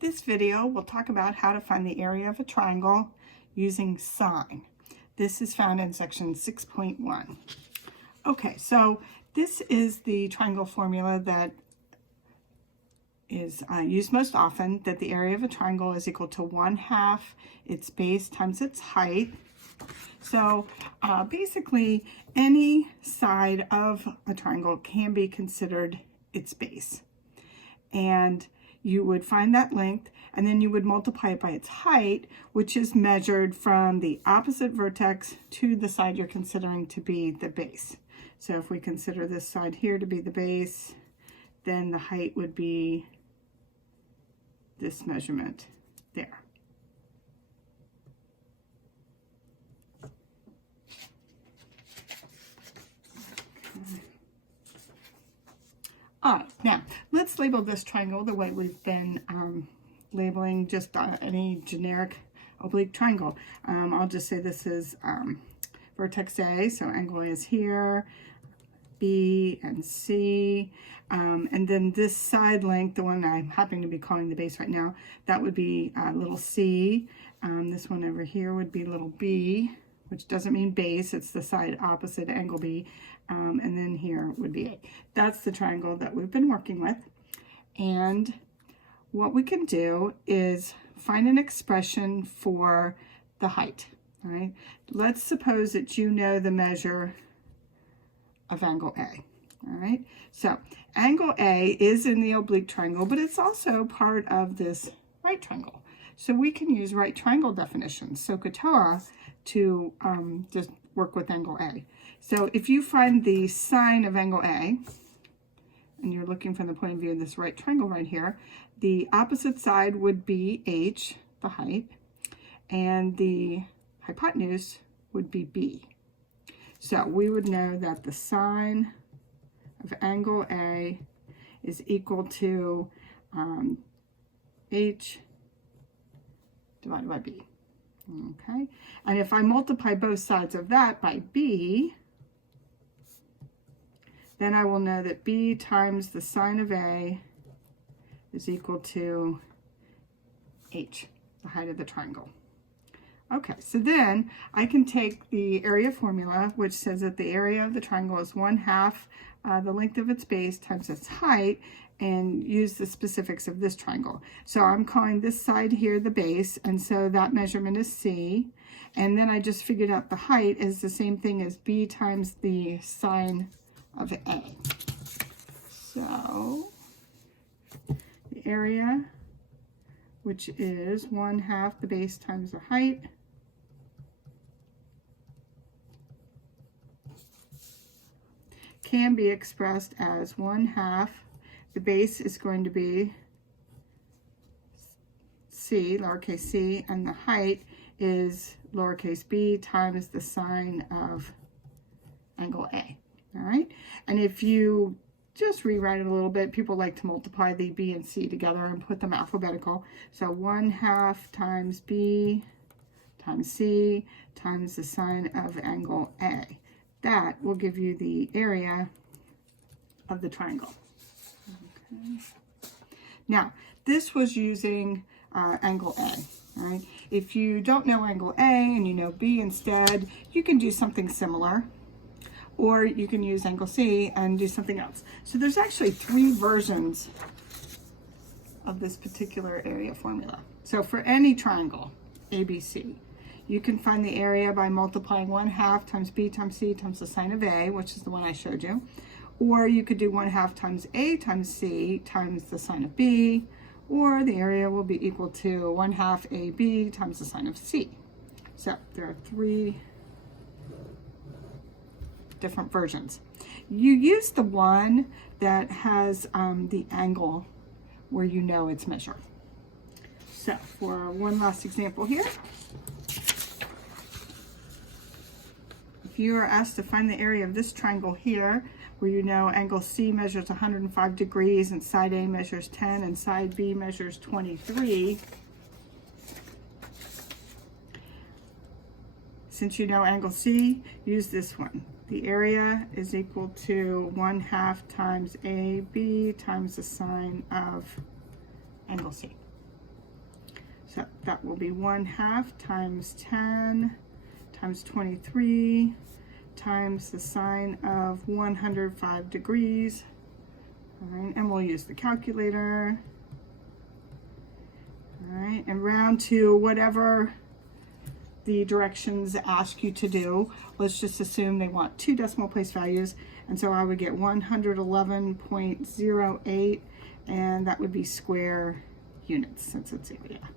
This video will talk about how to find the area of a triangle using sine. This is found in section 6.1. Okay, so this is the triangle formula that is used most often, that the area of a triangle is equal to 1/2 its base times its height. So basically any side of a triangle can be considered its base. And you would find that length, and then you would multiply it by its height, which is measured from the opposite vertex to the side you're considering to be the base. So if we consider this side here to be the base, then the height would be this measurement there. All right, now let's label this triangle the way we've been labeling just any generic oblique triangle. I'll just say this is vertex A, so angle A is here, B and C, and then this side length, the one I'm happening to be calling the base right now, that would be little c. This one over here would be little b, which doesn't mean base, it's the side opposite angle B, and then here would be A. That's the triangle that we've been working with. And what we can do is find an expression for the height. All right, let's suppose that you know the measure of angle A. All right, so angle A is in the oblique triangle, but it's also part of this right triangle. So we can use right triangle definitions, SOHCAHTOA, to just work with angle A. So if you find the sine of angle A, and you're looking from the point of view of this right triangle right here, the opposite side would be h, the height, and the hypotenuse would be b. So we would know that the sine of angle A is equal to h divided by b. Okay, and if I multiply both sides of that by b, then I will know that b times the sine of A is equal to h, the height of the triangle. Okay, so then I can take the area formula, which says that the area of the triangle is 1/2 the length of its base times its height, and use the specifics of this triangle. So I'm calling this side here the base, and so that measurement is C. And then I just figured out the height is the same thing as B times the sine of A. So the area, which is 1/2 the base times the height, can be expressed as 1/2. The base is going to be c, lowercase c, and the height is lowercase b times the sine of angle A. All right, and if you just rewrite it a little bit, people like to multiply the b and c together and put them alphabetical. So 1/2 times b times c times the sine of angle A. That will give you the area of the triangle. Okay. Now, this was using angle A. All right. If you don't know angle A and you know B instead, you can do something similar, or you can use angle C and do something else. So there's actually 3 versions of this particular area formula. So for any triangle, ABC, you can find the area by multiplying 1/2 times B times C times the sine of A, which is the one I showed you. Or you could do 1/2 times A times C times the sine of B, or the area will be equal to 1/2 AB times the sine of C. So there are 3 different versions. You use the one that has the angle where you know its measure. So for one last example here, if you are asked to find the area of this triangle here, where you know angle C measures 105 degrees and side A measures 10 and side B measures 23, since you know angle C, use this one. The area is equal to 1/2 times AB times the sine of angle C. So that will be 1/2 times 10 times 23 times the sine of 105 degrees. All right, and we'll use the calculator. All right, and round to whatever the directions ask you to do. Let's just assume they want 2 decimal place values, and so I would get 111.08, and that would be square units since it's area.